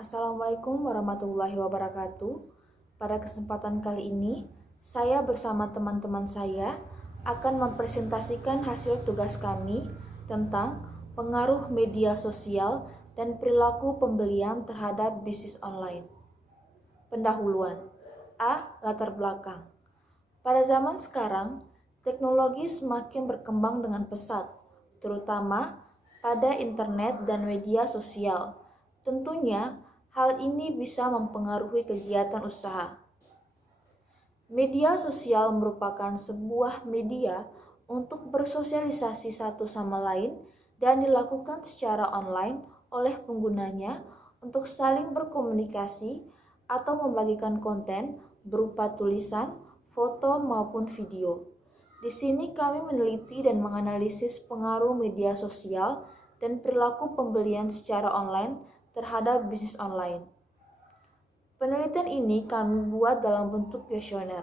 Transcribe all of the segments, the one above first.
Assalamualaikum warahmatullahi wabarakatuh. Pada kesempatan kali ini, saya bersama teman-teman saya akan mempresentasikan hasil tugas kami tentang pengaruh media sosial dan perilaku pembelian terhadap bisnis online. Pendahuluan. Latar belakang. Pada zaman sekarang, teknologi semakin berkembang dengan pesat, terutama pada internet dan media sosial. Tentunya, hal ini bisa mempengaruhi kegiatan usaha. Media sosial merupakan sebuah media untuk bersosialisasi satu sama lain dan dilakukan secara online oleh penggunanya untuk saling berkomunikasi atau membagikan konten berupa tulisan, foto maupun video. Di sini kami meneliti dan menganalisis pengaruh media sosial dan perilaku pembelian secara online terhadap bisnis online. Penelitian ini kami buat dalam bentuk kuesioner.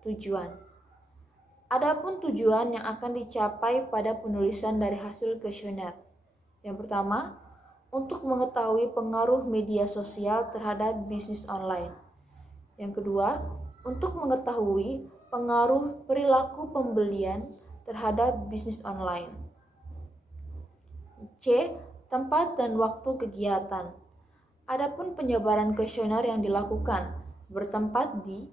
Tujuan. Adapun tujuan yang akan dicapai pada penulisan dari hasil kuesioner. Yang pertama, untuk mengetahui pengaruh media sosial terhadap bisnis online. Yang kedua, untuk mengetahui pengaruh perilaku pembelian terhadap bisnis online. Tempat dan waktu kegiatan. Adapun penyebaran kuesioner yang dilakukan bertempat di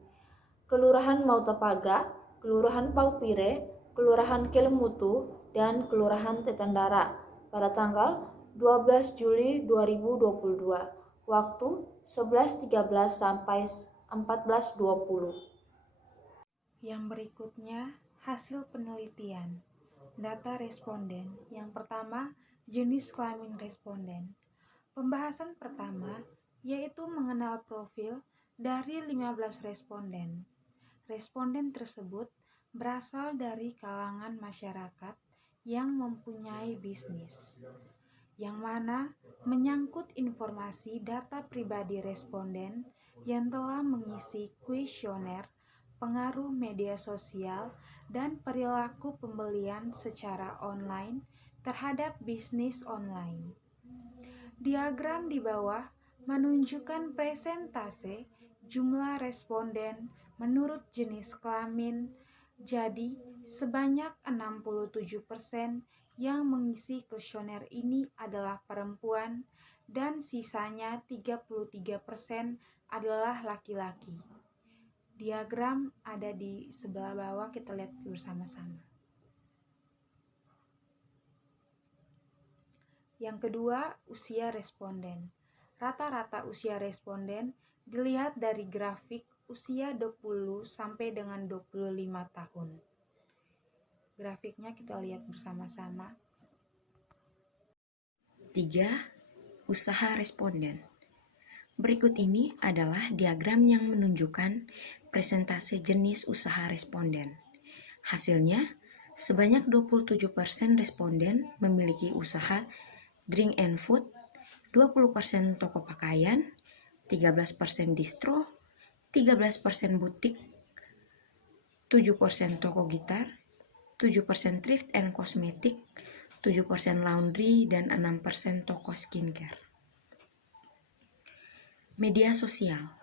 Kelurahan Mautapaga, Kelurahan Paupire, Kelurahan Kelemutu, dan Kelurahan Tetandara pada tanggal 12 Juli 2022, waktu 11.13 sampai 14.20. Yang berikutnya, hasil penelitian. Data responden. Yang pertama, jenis kelamin responden. Pembahasan pertama yaitu mengenal profil dari 15 responden. Responden tersebut berasal dari kalangan masyarakat yang mempunyai bisnis, yang mana menyangkut informasi data pribadi responden yang telah mengisi kuesioner pengaruh media sosial dan perilaku pembelian secara online terhadap bisnis online. Diagram di bawah menunjukkan presentase jumlah responden menurut jenis kelamin. Jadi, sebanyak 67% yang mengisi kuesioner ini adalah perempuan dan sisanya 33% adalah laki-laki. Diagram ada di sebelah bawah, kita lihat bersama-sama. Yang kedua, usia responden. Rata-rata usia responden dilihat dari grafik usia 20 sampai dengan 25 tahun. Grafiknya kita lihat bersama-sama. 3. Usaha responden. Berikut ini adalah diagram yang menunjukkan presentase jenis usaha responden. Hasilnya, sebanyak 27% responden memiliki usaha drink and food, 20% toko pakaian, 13% distro, 13% butik, 7% toko gitar, 7% thrift and kosmetik, 7% laundry, dan 6% toko skincare. Media sosial.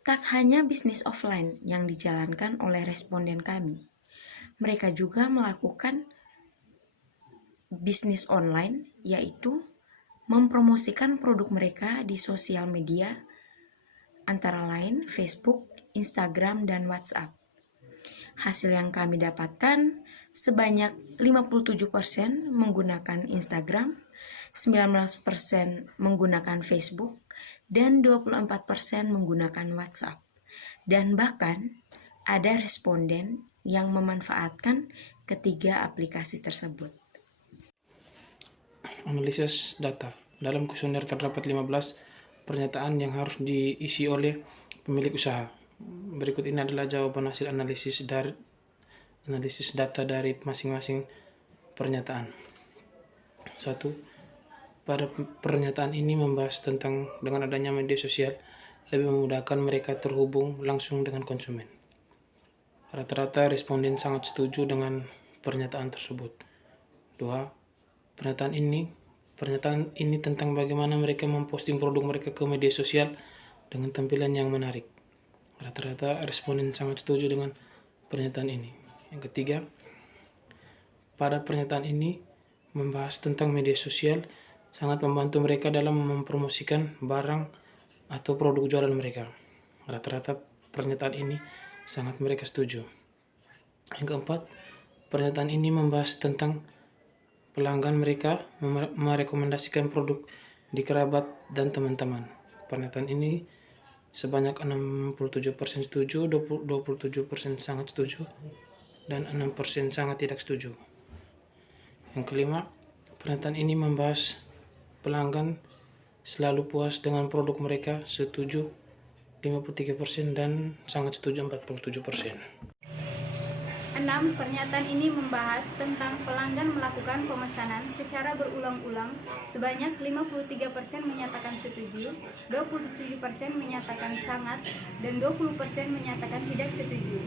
Tak hanya bisnis offline yang dijalankan oleh responden kami, mereka juga melakukan bisnis online, yaitu mempromosikan produk mereka di sosial media, antara lain Facebook, Instagram, dan WhatsApp. Hasil yang kami dapatkan sebanyak 57% menggunakan Instagram, 19% menggunakan Facebook, dan 24% menggunakan WhatsApp. Dan bahkan ada responden yang memanfaatkan ketiga aplikasi tersebut. Analisis data. Dalam kuesioner terdapat 15 pernyataan yang harus diisi oleh pemilik usaha. Berikut ini adalah jawaban hasil analisis data dari masing-masing pernyataan. 1. Pada pernyataan ini membahas tentang dengan adanya media sosial lebih memudahkan mereka terhubung langsung dengan konsumen. Rata-rata responden sangat setuju dengan pernyataan tersebut. 2. Pernyataan ini Pernyataan ini tentang bagaimana mereka memposting produk mereka ke media sosial dengan tampilan yang menarik. Rata-rata responden sangat setuju dengan pernyataan ini. Yang ketiga, pada pernyataan ini membahas tentang media sosial sangat membantu mereka dalam mempromosikan barang atau produk jualan mereka. Rata-rata pernyataan ini sangat mereka setuju. Yang keempat, pernyataan ini membahas tentang pelanggan mereka merekomendasikan produk di kerabat dan teman-teman. Pernyataan ini sebanyak 67% setuju, 27% sangat setuju, dan 6% sangat tidak setuju. Yang kelima, pernyataan ini membahas pelanggan selalu puas dengan produk mereka, setuju 53% dan sangat setuju 47%. 6. Pernyataan ini membahas tentang pelanggan melakukan pemesanan secara berulang-ulang sebanyak 53% menyatakan setuju, 27% menyatakan sangat, dan 20% menyatakan tidak setuju.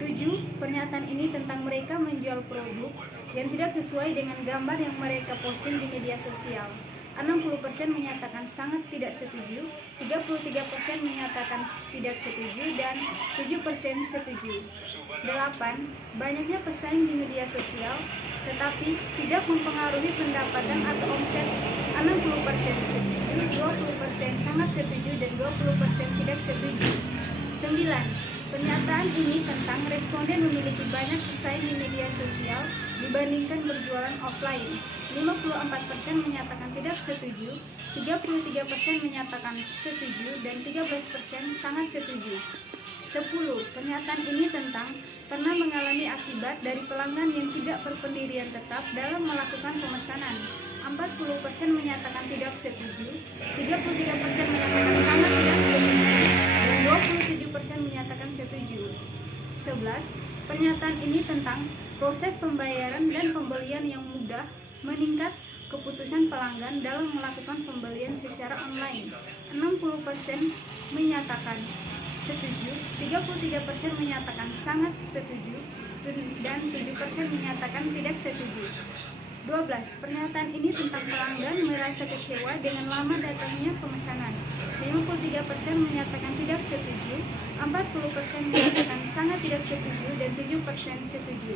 7. Pernyataan ini tentang mereka menjual produk yang tidak sesuai dengan gambar yang mereka posting di media sosial. 60% menyatakan sangat tidak setuju, 33% menyatakan tidak setuju, dan 7% setuju. 8. Banyaknya pesaing di media sosial, tetapi tidak mempengaruhi pendapatan atau omset. 60% setuju, 20% sangat setuju, dan 20% tidak setuju. 9. Pernyataan ini tentang responden memiliki banyak pesaing di media sosial dibandingkan berjualan offline. 54% menyatakan tidak setuju, 33% menyatakan setuju, dan 13% sangat setuju. 10. Pernyataan ini tentang pernah mengalami akibat dari pelanggan yang tidak berpendirian tetap dalam melakukan pemesanan. 40% menyatakan tidak setuju, 33% menyatakan sangat tidak setuju, dan 27% menyatakan setuju. 11. Pernyataan ini tentang proses pembayaran dan pembelian yang mudah meningkat keputusan pelanggan dalam melakukan pembelian secara online. 60% menyatakan setuju, 33% menyatakan sangat setuju, dan 7% menyatakan tidak setuju. 12. Pernyataan ini tentang pelanggan merasa kecewa dengan lama datangnya pemesanan. 53% menyatakan tidak setuju, 40% menyatakan sangat tidak setuju, dan 7% setuju.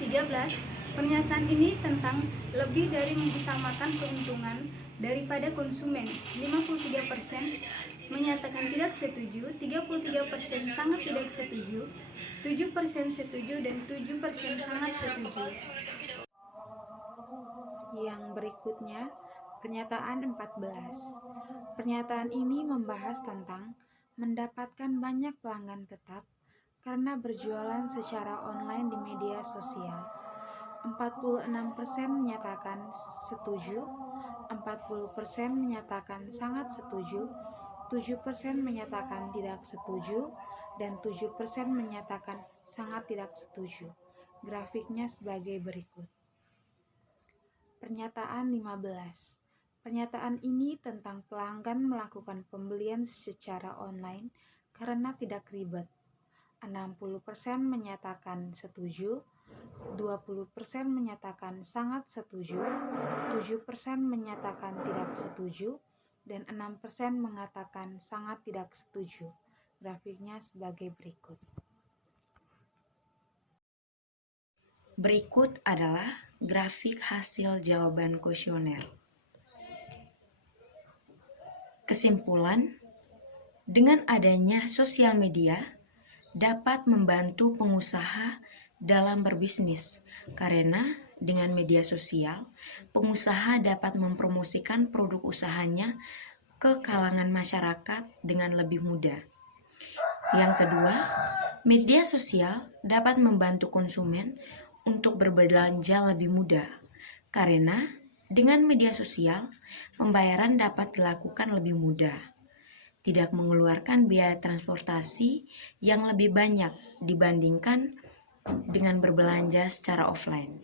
13. Pernyataan ini tentang lebih dari mengutamakan keuntungan daripada konsumen. 53% menyatakan tidak setuju, 33% sangat tidak setuju, 7% setuju, dan 7% sangat setuju. Yang berikutnya, pernyataan 14. Pernyataan ini membahas tentang mendapatkan banyak pelanggan tetap karena berjualan secara online di media sosial. 46% menyatakan setuju, 40% menyatakan sangat setuju, 7% menyatakan tidak setuju, dan 7% menyatakan sangat tidak setuju. Grafiknya sebagai berikut. Pernyataan 15. Pernyataan ini tentang pelanggan melakukan pembelian secara online karena tidak ribet. 60% menyatakan setuju, 20% menyatakan sangat setuju, 7% menyatakan tidak setuju, dan 6% mengatakan sangat tidak setuju. Grafiknya sebagai berikut. Berikut adalah grafik hasil jawaban kuesioner. Kesimpulan, dengan adanya sosial media dapat membantu pengusaha dalam berbisnis karena dengan media sosial, pengusaha dapat mempromosikan produk usahanya ke kalangan masyarakat dengan lebih mudah. Yang kedua, media sosial dapat membantu konsumen untuk berbelanja lebih mudah, karena dengan media sosial, pembayaran dapat dilakukan lebih mudah, tidak mengeluarkan biaya transportasi yang lebih banyak dibandingkan dengan berbelanja secara offline.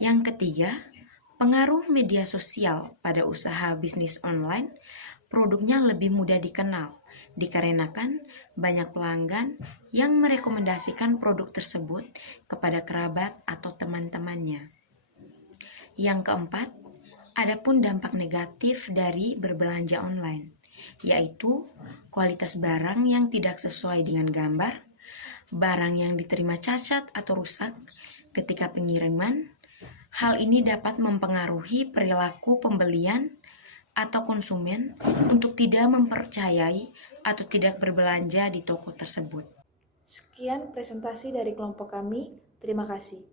Yang ketiga, pengaruh media sosial pada usaha bisnis online, produknya lebih mudah dikenal, dikarenakan banyak pelanggan yang merekomendasikan produk tersebut kepada kerabat atau teman-temannya. Yang keempat, Adapun dampak negatif dari berbelanja online, yaitu kualitas barang yang tidak sesuai dengan gambar, barang yang diterima cacat atau rusak ketika pengiriman. Hal ini dapat mempengaruhi perilaku pembelian atau konsumen untuk tidak mempercayai atau tidak berbelanja di toko tersebut. Sekian presentasi dari kelompok kami. Terima kasih.